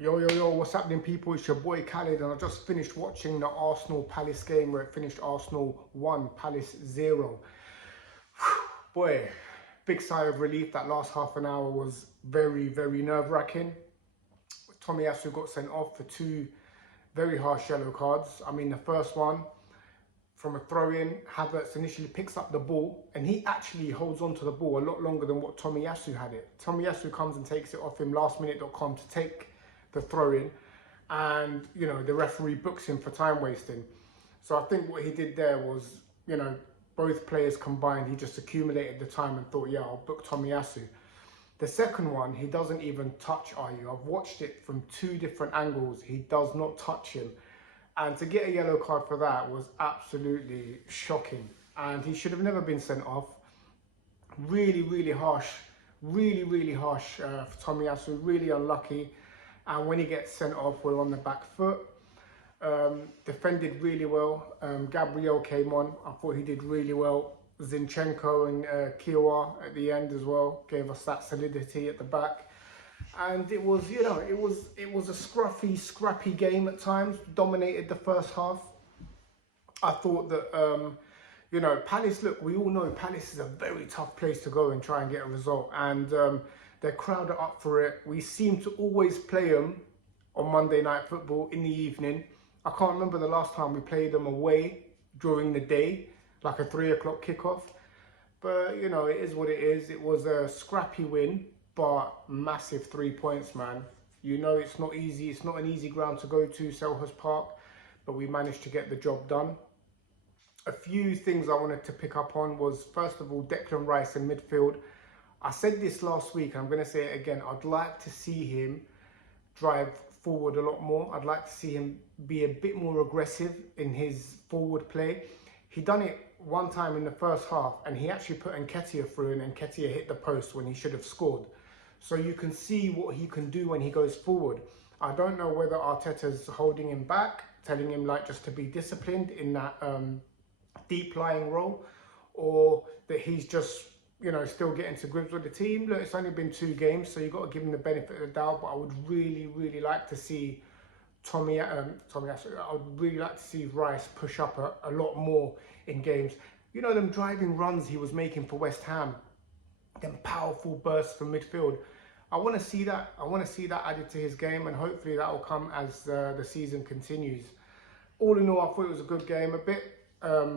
Yo, what's happening, people? It's your boy Khaled, and I just finished watching the Arsenal Palace game where it finished Arsenal 1, Palace 0. Boy, big sigh of relief. That last half an hour was very nerve-wracking. Tomiyasu got sent off for 2 very harsh yellow cards. I mean, the first one, from a throw-in, Havertz initially picks up the ball, and he actually holds on to the ball a lot longer than what Tomiyasu had it. Tomiyasu comes and takes it off him, lastminute.com, to take the throw-in, and the referee books him for time wasting. So I think what he did there was, both players combined, he just accumulated the time and thought, yeah, I'll book Tomiyasu. The second one, he doesn't even touch Ayew. I've watched it from 2 different angles. He does not touch him. And to get a yellow card for that was absolutely shocking. And he should have never been sent off. Really harsh. Really harsh for Tomiyasu. Really unlucky. And when he gets sent off, we're on the back foot. Defended really well. Gabriel came on. I thought he did really well. Zinchenko and Kiowa at the end as well gave us that solidity at the back. And it was, it was a scrappy game at times. Dominated the first half. I thought that, Palace, look, we all know Palace is a very tough place to go and try and get a result. And their crowd are up for it. We seem to always play them on Monday Night Football in the evening. I can't remember the last time we played them away during the day, like a 3 o'clock kickoff. But, it is what it is. It was a scrappy win, but massive 3 points, man. It's not easy. It's not an easy ground to go to, Selhurst Park, but we managed to get the job done. A few things I wanted to pick up on was, first of all, Declan Rice in midfield. I said this last week, I'm going to say it again. I'd like to see him drive forward a lot more. I'd like to see him be a bit more aggressive in his forward play. He done it one time in the first half, and he actually put Nketiah through, and Nketiah hit the post when he should have scored. So you can see what he can do when he goes forward. I don't know whether Arteta's holding him back, telling him just to be disciplined in that deep lying role, or that he's just still getting to grips with the team. Look, it's only been 2 games, so you've got to give him the benefit of the doubt. But I would really like to see I would really like to see Rice push up a lot more in games. Them driving runs he was making for West Ham, them powerful bursts from midfield. I want to see that. I want to see that added to his game, and hopefully that will come as the season continues. All in all, I thought it was a good game. A bit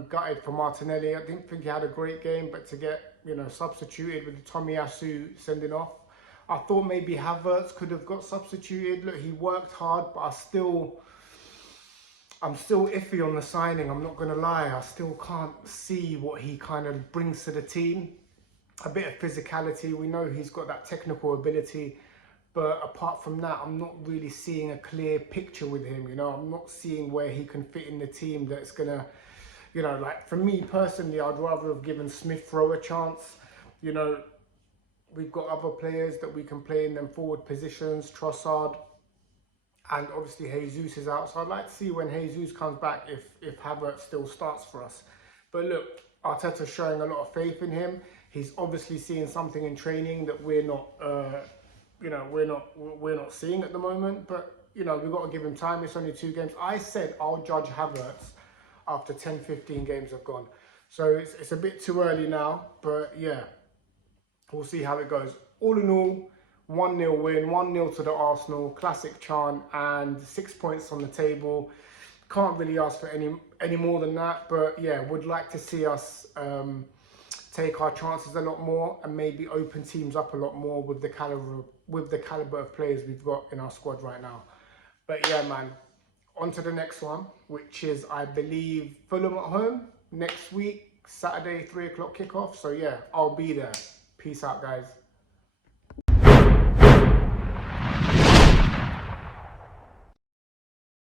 gutted for Martinelli. I didn't think he had a great game, but to get substituted with the Tomiyasu sending off, I thought maybe Havertz could have got substituted. Look, he worked hard, but I'm still iffy on the signing. I'm not gonna lie. I still can't see what he kind of brings to the team. A bit of physicality. We know he's got that technical ability, but apart from that, I'm not really seeing a clear picture with him. I'm not seeing where he can fit in the team that's gonna, for me personally, I'd rather have given Smith Rowe a chance. We've got other players that we can play in them forward positions, Trossard, and obviously Jesus is out. So I'd like to see when Jesus comes back if Havertz still starts for us. But look, Arteta's showing a lot of faith in him. He's obviously seeing something in training that we're not seeing at the moment. But we've got to give him time. It's only 2 games. I said I'll judge Havertz after 10-15 games have gone. So it's a bit too early now, but yeah, we'll see how it goes. All in all, 1-0 win, 1-0 to the Arsenal, classic chant, and 6 points on the table. Can't really ask for any more than that, but yeah, would like to see us take our chances a lot more and maybe open teams up a lot more with the caliber of players we've got in our squad right now. But yeah, man, on to the next one, which is, I believe, Fulham at home next week, Saturday, 3 o'clock kickoff. So yeah, I'll be there. Peace out, guys.